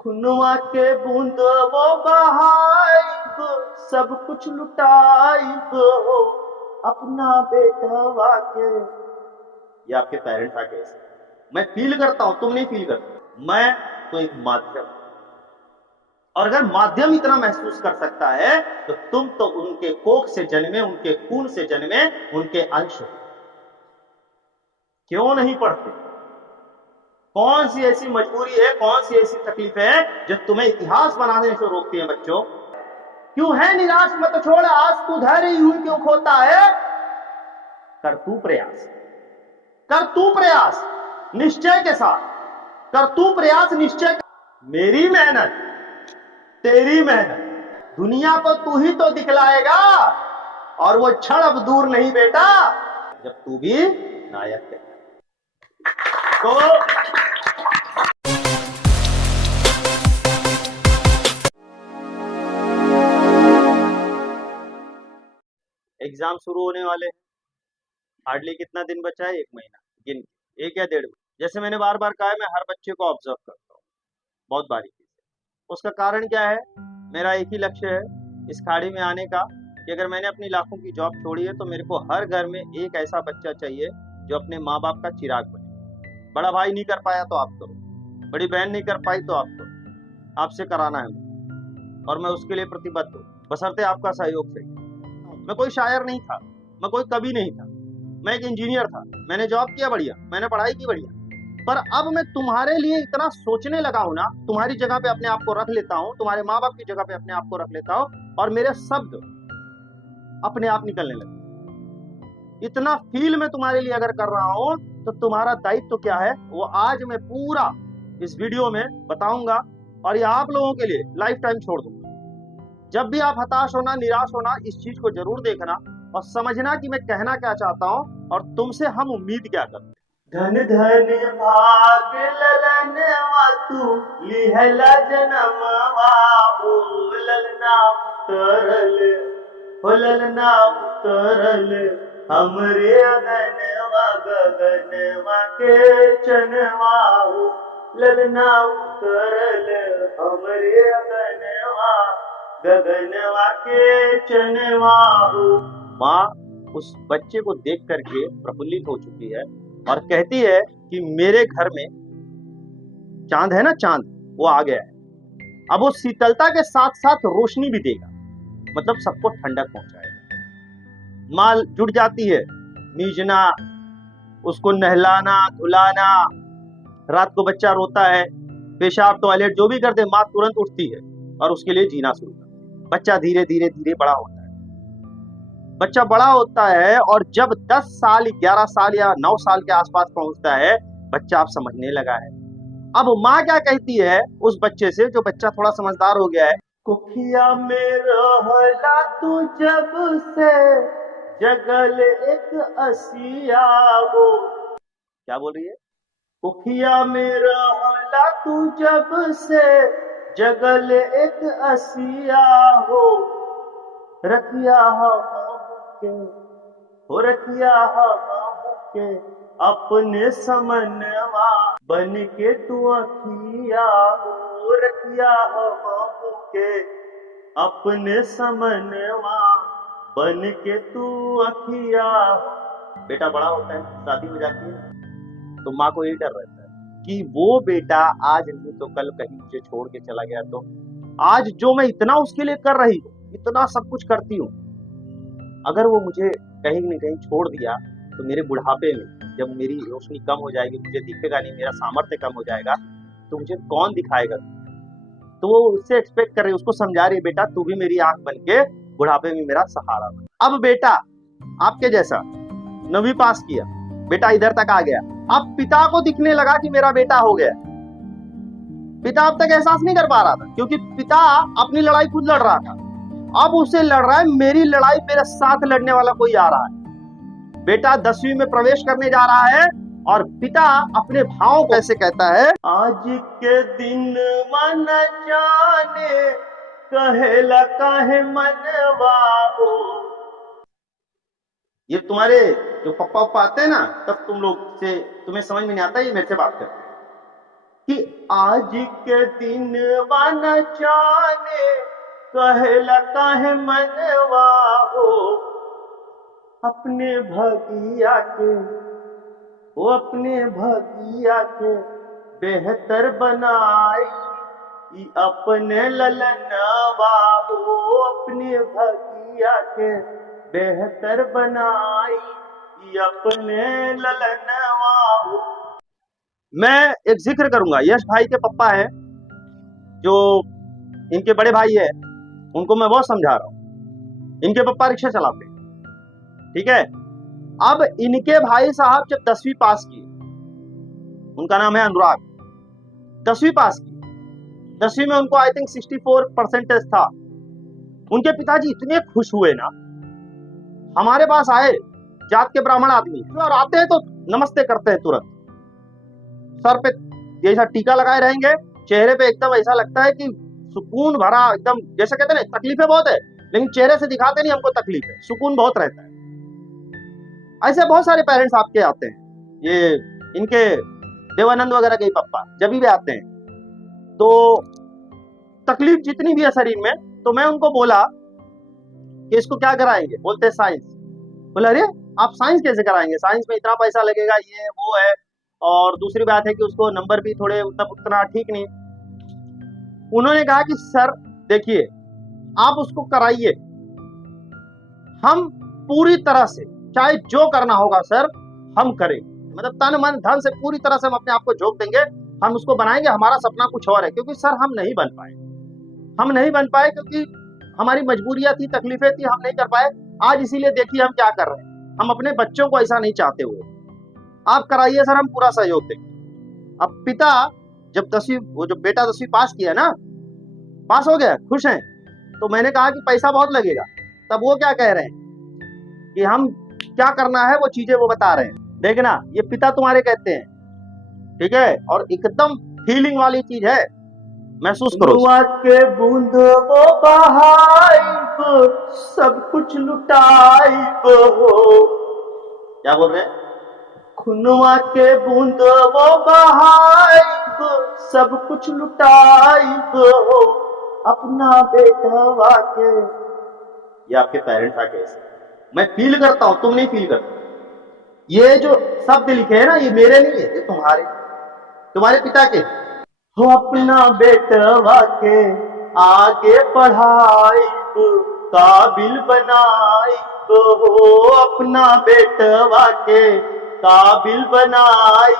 खुनवा के बूंद वो बहाई गो, सब कुछ लुटाई गो, अपना बेटवा के। ये आपके पेरेंट्स आके ऐसे, मैं फील करता हूं, तुम नहीं फील करते। मैं तो एक माध्यम, और अगर माध्यम इतना महसूस कर सकता है तो तुम तो उनके कोख से जन्मे, उनके खून से जन्मे, उनके अंश हो। क्यों नहीं पढ़ते? कौन सी ऐसी मजबूरी है, कौन सी ऐसी तकलीफ है जो तुम्हें इतिहास बनाने से रोकती है? बच्चों, क्यों है निराश मत छोड़, आज तू धैर्य यूं क्यों खोता है? कर तू प्रयास, कर तू प्रयास निश्चय के साथ, कर तू प्रयास निश्चय। मेरी मेहनत, तेरी मेहनत, दुनिया को तू ही तो दिखलाएगा, और वो क्षण अब दूर नहीं बेटा जब तू भी नायक है। तो एग्जाम शुरू होने वाले हैं, हार्डली कितना दिन बचा है? 1 महीना, गिन 1 या 1.5 महीना। जैसे मैंने बार बार कहा है, मैं हर बच्चे को ऑब्जर्व करता हूँ बहुत बारीकी से। उसका कारण क्या है? मेरा एक ही लक्ष्य है इस खाड़ी में आने का, कि अगर मैंने अपनी लाखों की जॉब छोड़ी है तो मेरे को हर घर में एक ऐसा बच्चा चाहिए जो अपने माँ बाप का चिराग बने। बड़ा भाई नहीं कर पाया तो आप करो, बड़ी बहन नहीं कर पाई तो आप करो, आपसे कराना है मुझे, और मैं उसके लिए प्रतिबद्ध हूँ, बशर्ते आपका सहयोग चाहिए। मैं कोई शायर नहीं था, मैं कोई कवि नहीं था, मैं एक इंजीनियर था। मैंने जॉब किया बढ़िया, मैंने पढ़ाई की बढ़िया, पर अब मैं तुम्हारे लिए इतना सोचने लगा हूं ना, तुम्हारी जगह पे अपने आप को रख लेता हूं, तुम्हारे माँ बाप की जगह पे अपने आप को रख लेता हूं, और मेरे शब्द अपने आप निकलने लगे। इतना फील मैं तुम्हारे लिए अगर कर रहा हूं तो तुम्हारा दायित्व तो क्या है वो आज मैं पूरा इस वीडियो में बताऊंगा, और ये आप लोगों के लिए लाइफ टाइम छोड़ दूंगा। जब भी आप हताश होना, निराश होना, इस चीज को जरूर देखना और समझना कि मैं कहना क्या चाहता हूं और तुमसे हम उम्मीद क्या करते। धन धन भाग ललनवा तू लिहला जनमवा, हो ललना उतरल, हो ललना उतरल हमरे अगनवा, गगनवा के चनवा, हो ललना उतरल हमरे अगनवा, गगनवा के चनवा। माँ उस बच्चे को देख करके प्रफुल्लित हो चुकी है और कहती है कि मेरे घर में चांद है ना, चांद वो आ गया है, अब वो शीतलता के साथ साथ रोशनी भी देगा, मतलब सबको ठंडक पहुंचाएगा। माँ जुट जाती है, नीजना, उसको नहलाना धुलाना, रात को बच्चा रोता है, पेशाब टॉयलेट जो भी करते, माँ तुरंत उठती है और उसके लिए जीना शुरू करती है। बच्चा धीरे धीरे धीरे बड़ा होता है, बच्चा बड़ा होता है, और जब 10 साल 11 साल या 9 साल के आसपास पहुंचता है, बच्चा अब समझने लगा है। अब माँ क्या कहती है उस बच्चे से, जो बच्चा थोड़ा समझदार हो गया है, कुखिया में रहला तू जब से जगल एक असिया हो। क्या बोल रही है? कुखिया में रहला तू जब से जगल एक असिया हो, रखिया के हो, रखिया के अपने समनवा, बन के तू अखिया हो, रखिया के अपने समनवा, बन के तू अखिया। बेटा बड़ा होता है, शादी हो जाती है, तो माँ को यही डर रहता है कि वो बेटा आज नहीं तो कल कहीं मुझे छोड़ के चला गया, तो आज जो मैं इतना उसके लिए कर रही हूँ, इतना सब कुछ करती हूँ, अगर वो मुझे कहीं न कहीं छोड़ दिया तो मेरे बुढ़ापे में जब मेरी रोशनी कम हो जाएगी, मुझे दिखेगा नहीं, मेरा सामर्थ्य कम हो जाएगा, तो मुझे कौन दिखाएगा? तो वो उससे एक्सपेक्ट कर रही है, उसको समझा रही है, बेटा तू भी मेरी आंख बन के बुढ़ापे में मेरा सहारा बन। अब बेटा आपके जैसा 9वीं पास किया, बेटा इधर तक आ गया, अब पिता को दिखने लगा कि मेरा बेटा हो गया। पिता अब तक एहसास नहीं कर पा रहा था, क्योंकि पिता अपनी लड़ाई खुद लड़ रहा था, अब उसे लड़ रहा है, मेरी लड़ाई मेरे साथ लड़ने वाला कोई आ रहा है। बेटा 10वीं में प्रवेश करने जा रहा है, और पिता अपने भावों को ऐसे कहता है, आज के दिन मन जाने कहेला काहे मनवा हो। ये तुम्हारे जो पप्पा आते हैं ना, तब तुम लोग से तुम्हें समझ में नहीं आता, ये मेरे से बात करते हैं कि आज के दिन वाना जाने कहला काहे मनवा हो, अपने भगिया के वो अपने भगिया के बेहतर बनाई, अपने ललनवा हो अपने भगिया के बेहतर बनाई, अपने ललनवा हो। मैं एक जिक्र करूंगा, यश भाई के पप्पा हैं जो इनके बड़े भाई है, उनको मैं बहुत समझा रहा हूं। इनके पप्पा रिक्शा चलाते हैं, ठीक है। अब इनके भाई साहब जब 10वीं पास किए, उनका नाम है अनुराग, 10वीं पास की, 10वीं में उनको आई थिंक 64% था। उनके पिताजी इतने खुश हुए ना, हमारे पास आए, जात के ब्राह्मण आदमी और आते हैं तो नमस्ते करते हैं तुरंत, सर पे जैसा टीका लगाए रहेंगे, चेहरे पे एकदम ऐसा लगता है कि सुकून भरा, एकदम जैसे कहते हैं ना, तकलीफें बहुत है लेकिन चेहरे से दिखाते नहीं हमको तकलीफ है, सुकून बहुत रहता है। ऐसे बहुत सारे पेरेंट्स आपके आते हैं, ये इनके देवानंद वगैरह के पप्पा जब भी आते हैं तो तकलीफ जितनी भी है शरीर में, तो मैं उनको बोला कि इसको क्या कराएंगे, बोलते हैं साइंस। बोला अरे आप साइंस कैसे कराएंगे, साइंस में इतना पैसा लगेगा, ये वो है, और दूसरी बात है कि उसको नंबर भी थोड़े उतना ठीक नहीं। उन्होंने कहा कि सर देखिए आप उसको कराइए, हम पूरी तरह से चाहे जो करना होगा सर हम करेंगे, मतलब तन मन धन से पूरी तरह से हम अपने आप को झोंक देंगे, हम उसको बनाएंगे। हमारा सपना कुछ और है, क्योंकि सर हम नहीं बन पाए क्योंकि हमारी मजबूरियां थी, तकलीफें थी, हम नहीं कर पाए। आज इसीलिए देखिए हम क्या कर रहे हैं, हम अपने बच्चों को ऐसा नहीं चाहते हुए, आप कराइए सर, हम पूरा सहयोग देंगे। अब पिता जब 10वीं, वो जो बेटा 10वीं पास किया ना, पास हो गया, खुश हैं, तो मैंने कहा कि पैसा बहुत लगेगा, तब वो क्या कह रहे हैं कि हम क्या करना है वो चीजें वो बता रहे हैं। देखना ये पिता तुम्हारे कहते हैं, ठीक है, और एकदम फीलिंग वाली चीज है, महसूस करो। के बूंद वो बहाई सब कुछ लुटाई हो, क्या बोल रहे हैं, खुनवा के बूंद वो बहाई सब कुछ लुटाई हो, अपना बेटवा के। ये आपके पेरेंट्स आके, मैं फील करता हूं, तुम नहीं फील करते। ये जो शब्द लिखे हैं ना, ये मेरे नहीं है, ये तुम्हारे पिता के। हो अपना बेटवा के आगे पढ़ाई काबिल बनाई हो, अपना बेटवा के काबिल बनाई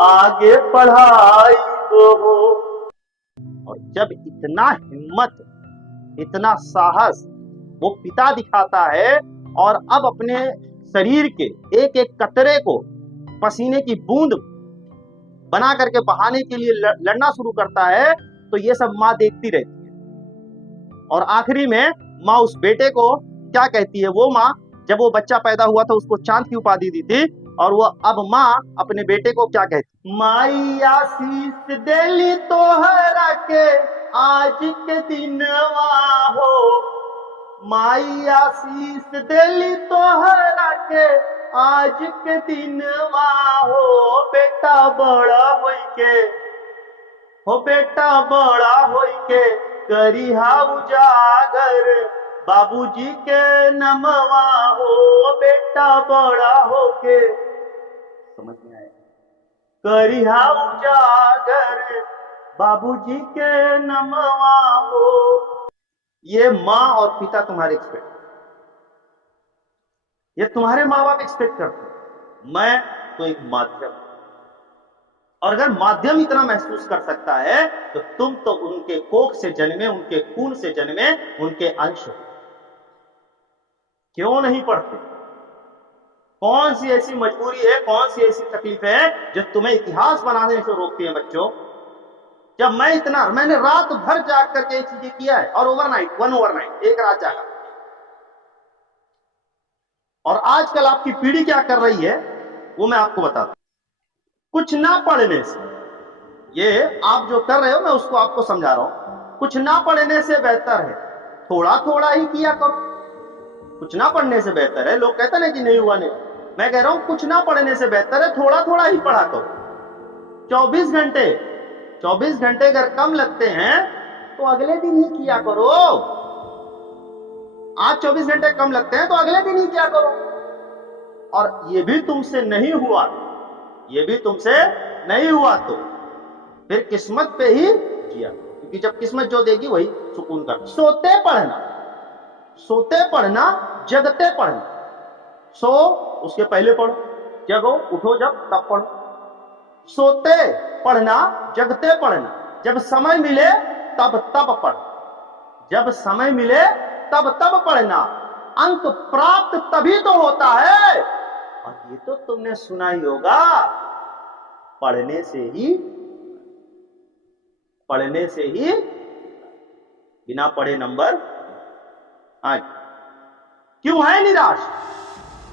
आगे पढ़ाई हो। और जब इतना हिम्मत, इतना साहस वो पिता दिखाता है, और अब अपने शरीर के एक एक कतरे को पसीने की बूंद बना करके बहाने के लिए लड़ना शुरू करता है, तो ये सब माँ देखती रहती है। और आखिरी में माँ उस बेटे को क्या कहती है, वो माँ जब वो बच्चा पैदा हुआ था उसको चांद की उपाधि दी थी, और वो अब माँ अपने बेटे को क्या कहती, माई आशीष देली तोहरा के आज के दिनवा हो, माई आशीष देली तोहरा के आज के दिनवा हो, बेटा बड़ा होई के, हो बेटा बड़ा होई के करिहा उजागर बाबूजी के नमवा हो, बेटा बड़ा होके, समझ में आया, करिहा उजागर बाबूजी के नमवा हो। ये माँ और पिता तुम्हारे एक्सपेक्ट, ये तुम्हारे माँ बाप एक्सपेक्ट करते हैं, मैं तो एक माध्यम, और अगर माध्यम इतना महसूस कर सकता है तो तुम तो उनके कोख से जन्मे, उनके खून से जन्मे, उनके अंश हो। क्यों नहीं पढ़ते? कौन सी ऐसी मजबूरी है, कौन सी ऐसी तकलीफ है जो तुम्हें इतिहास बनाने से रोकती है? बच्चों, जब मैंने रात भर जाग करके ये चीजें किया है, और ओवरनाइट एक रात जागा। और आजकल आपकी पीढ़ी क्या कर रही है वो मैं आपको बताता हूं। कुछ ना पढ़ने से, ये आप जो कर रहे हो मैं उसको आपको समझा रहा हूं, कुछ ना पढ़ने से बेहतर है थोड़ा थोड़ा ही किया करो। कुछ ना पढ़ने से बेहतर है, लोग कहते हैं कि नहीं हुआ नहीं, मैं कह रहा हूं कुछ ना पढ़ने से बेहतर है थोड़ा थोड़ा ही पढ़ा करो। 24 घंटे 24 घंटे अगर कम लगते हैं तो अगले दिन ही किया करो। आज 24 घंटे कम लगते हैं तो अगले दिन ही किया करो। और ये भी तुमसे नहीं हुआ, ये भी तुमसे नहीं हुआ तो फिर किस्मत पे ही जिया करो, क्योंकि जब किस्मत जो देगी वही सुकून कर। सोते पढ़ना, जगते पढ़ना। सो उसके पहले पढ़ो, जगो उठो जब तब पढ़ो। सोते पढ़ना, जगते पढ़ना, जब समय मिले तब तब पढ़, जब समय मिले तब तब पढ़ना। अंक प्राप्त तभी तो होता है। और ये तो तुमने सुना ही होगा, पढ़ने से ही, बिना पढ़े नंबर। आज क्यों है निराश,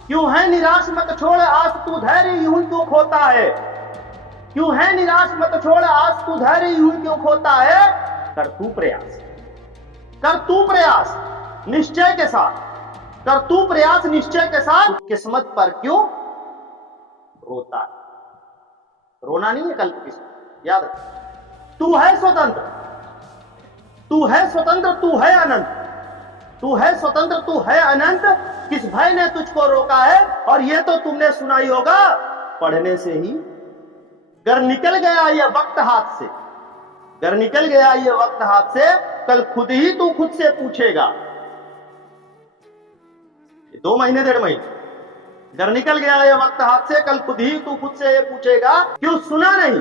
क्यों है निराश मत छोड़ आज तू धैर्य यूं क्यों खोता है। क्यों है निराश मत छोड़ आज तू धैर्य यूं क्यों खोता है। कर तू प्रयास, कर तू प्रयास निश्चय के साथ, कर तू प्रयास निश्चय के साथ। किस्मत पर क्यों रोता है। रोना नहीं है कल किस्मत, याद रख। तू है स्वतंत्र, तू है स्वतंत्र, तू है अनंत, तू है स्वतंत्र, तू है अनंत। किस भय ने तुझको रोका है। और ये तो तुमने सुना ही होगा, पढ़ने से ही। गर निकल गया ये वक्त हाथ से, गर निकल गया ये वक्त हाथ से, कल खुद ही तू खुद से पूछेगा। 2 महीने 1.5 महीने, गर निकल गया ये वक्त हाथ से, कल खुद ही तू खुद से ये पूछेगा। क्यों सुना नहीं,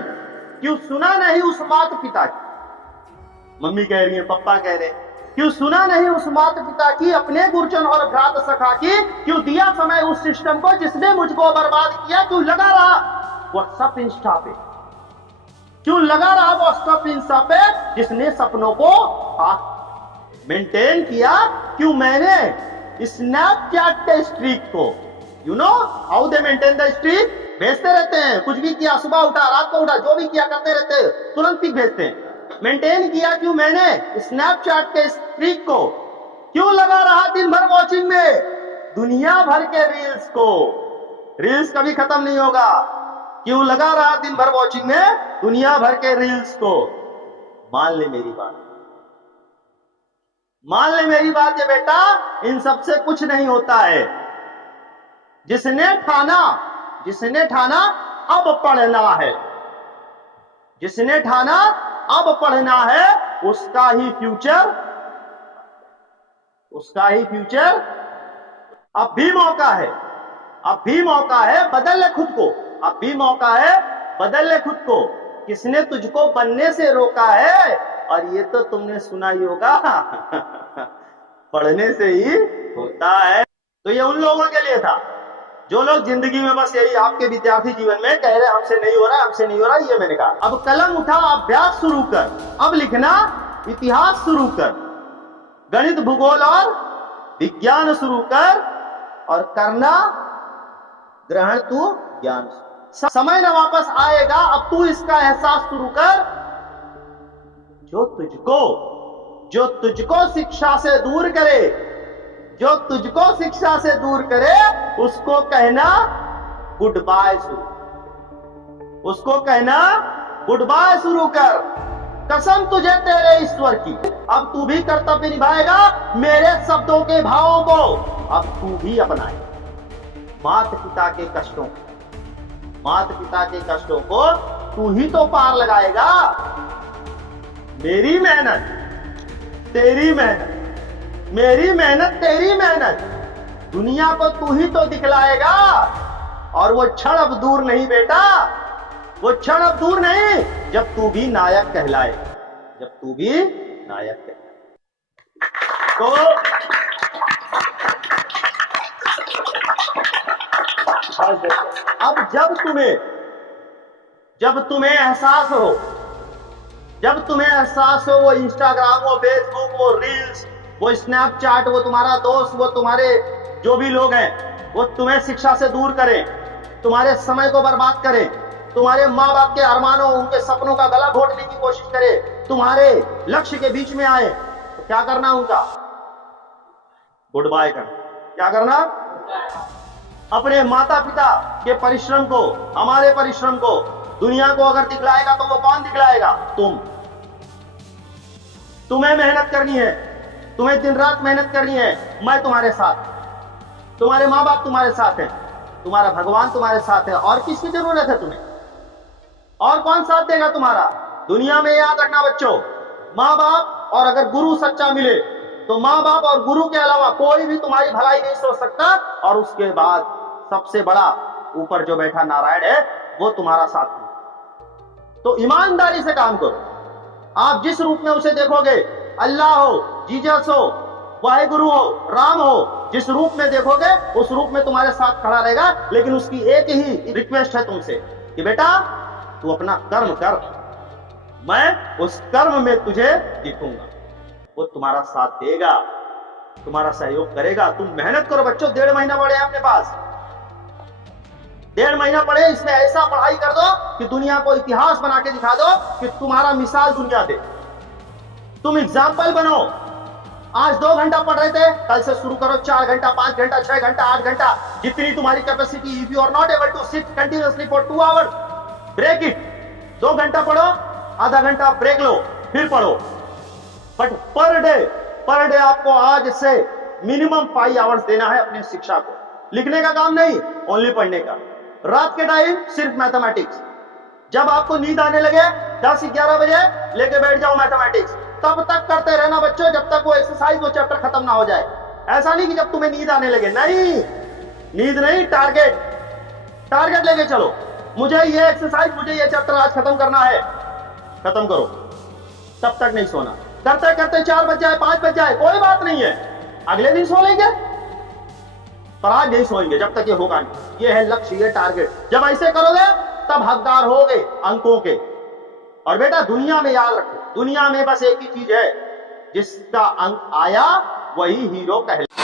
क्यों सुना नहीं उस माता पिता की। मम्मी कह रही है, पापा कह रहे हैं, क्यों सुना नहीं उस माता पिता की, अपने गुरजन और भ्रात सखा की। क्यों दिया समय उस सिस्टम को जिसने मुझको बर्बाद किया। क्यों लगा रहा व्हाट्सएप इंस्टा पे, क्यों लगा रहा व्हाट्सएप इंस्टा पे जिसने सपनों को मेंटेन किया। क्यों मैंने स्नैपचैट के स्ट्रीक को, you know how they maintain the streak, भेजते रहते हैं। कुछ भी किया, सुबह उठा रात को उठा, जो भी किया करते रहते हैं, तुरंत पिक भेजते हैं। मेंटेन किया क्यों मैंने स्नैपचैट के स्ट्रीक को। क्यों लगा रहा दिन भर वॉचिंग में दुनिया भर के रील्स को, रील्स कभी खत्म नहीं होगा। क्यों लगा रहा दिन भर वॉचिंग में दुनिया भर के रील्स को। मान ले मेरी बात, मान ले मेरी बात ये बेटा, इन सबसे कुछ नहीं होता है। जिसने ठाना, जिसने ठाना अब पढ़ना है, जिसने ठाना अब पढ़ना है, उसका ही फ्यूचर, उसका ही फ्यूचर। अब भी मौका है, अब भी मौका है, बदल ले खुद को। अब भी मौका है, बदल ले खुद को। किसने तुझको बनने से रोका है। और ये तो तुमने सुना ही होगा, पढ़ने से ही होता है। तो ये उन लोगों के लिए था जो लोग जिंदगी में बस यही, आपके विद्यार्थी जीवन में कह रहे हमसे नहीं हो रहा, हमसे नहीं हो रहा। ये मैंने कहा, अब कलम उठा, अभ्यास शुरू कर, अब लिखना इतिहास शुरू कर, गणित भूगोल और विज्ञान शुरू कर, और करना ग्रहण तू ज्ञान। समय न वापस आएगा, अब तू इसका एहसास शुरू कर। जो तुझको शिक्षा से दूर करे, जो तुझको शिक्षा से दूर करे, उसको कहना गुड बाय शुरू, उसको कहना गुड बाय शुरू कर। कसम तुझे तेरे ईश्वर की, अब तू भी कर्तव्य निभाएगा मेरे शब्दों के भावों को, अब तू भी अपनाए। माता पिता के कष्टों, माता पिता के कष्टों को तू ही तो पार लगाएगा। मेरी मेहनत तेरी मेहनत, मेरी मेहनत तेरी मेहनत, दुनिया को तू ही तो दिखलाएगा। और वो क्षण अब दूर नहीं बेटा, वो क्षण अब दूर नहीं जब तू भी नायक कहलाए, जब तू भी नायक कहलाए। तो अब जब तुम्हें एहसास हो, जब तुम्हें एहसास हो, वो इंस्टाग्राम, वो फेसबुक, वो रील्स, वो स्नैपचैट, वो तुम्हारा दोस्त, वो तुम्हारे जो भी लोग हैं, वो तुम्हें शिक्षा से दूर करें, तुम्हारे समय को बर्बाद करें, तुम्हारे माँ बाप के अरमानों, उनके सपनों का गला घोटने की कोशिश करें, तुम्हारे लक्ष्य के बीच में आए, तो क्या करना उनका गुड बाय करना। क्या करना, अपने माता पिता के परिश्रम को, हमारे परिश्रम को दुनिया को अगर दिखलाएगा तो वो कौन दिखलाएगा? तुम्हें मेहनत करनी है, तुम्हें दिन रात मेहनत करनी है। मैं तुम्हारे साथ, तुम्हारे माँ बाप तुम्हारे साथ है, तुम्हारा भगवान तुम्हारे साथ है। और किसकी जरूरत है तुम्हें? और कौन साथ देगा तुम्हारा? दुनिया में याद रखना बच्चों, माँ बाप और अगर गुरु सच्चा मिले तो माँ बाप और गुरु के अलावा कोई भी तुम्हारी भलाई नहीं सोच सकता। और उसके बाद सबसे बड़ा ऊपर जो बैठा नारायण है वो तुम्हारा साथ है। तो ईमानदारी से काम करो। आप जिस रूप में उसे देखोगे, अल्लाह हो, जीसस हो, वाहेगुरु हो, राम हो, जिस रूप में देखोगे उस रूप में तुम्हारे साथ खड़ा रहेगा। लेकिन उसकी एक ही रिक्वेस्ट है तुमसे कि बेटा तू अपना कर्म कर, मैं उस कर्म में तुझे दिखूंगा। वो तुम्हारा साथ देगा, तुम्हारा सहयोग करेगा। तुम मेहनत करो बच्चों। 1.5 महीना पड़े आपके पास, 1.5 महीना पड़े, इसमें ऐसा पढ़ाई कर दो कि दुनिया को इतिहास बना के दिखा दो कि तुम्हारा मिसाल दुनिया दे। तुम एग्जाम्पल बनो। आज 2 घंटा पढ़ रहे थे, कल से शुरू करो 4 घंटा, 5 घंटा, 6 घंटा, 8 घंटा, जितनी तुम्हारी capacity. If you are not able to sit continuously for 2 hours, break it. 2 घंटा पढ़ो, आधा घंटा ब्रेक लो, फिर पढ़ो। बट पर डे आपको आज से मिनिमम 5 आवर्स देना है अपनी शिक्षा को। लिखने का काम नहीं, ओनली पढ़ने का। रात के टाइम सिर्फ मैथमेटिक्स। जब आपको नींद आने लगे 10-11 बजे लेके बैठ जाओ मैथमेटिक्स। तब तक करते रहना बच्चों जब तक वो एक्सरसाइज, वो चैप्टर खत्म ना हो जाए। ऐसा नहीं कि जब तुम्हें नींद आने लगे, नहीं, नींद नहीं, टारगेट लेके चलो। मुझे ये एक्सरसाइज, मुझे ये चैप्टर आज खत्म करना है, खत्म करो। तब तक नहीं सोना। करते करते 4 बज जाए, 5 बज जाए, कोई बात नहीं है, अगले दिन सो लेंगे, पर आज नहीं सोएंगे जब तक ये होगा नहीं। ये है लक्ष्य, ये टारगेट। जब ऐसे करोगे तब हकदार होगे अंकों के। और बेटा दुनिया में याद रखो, दुनिया में बस एक ही चीज है, जिसका अंक आया वही हीरो कहलाता है।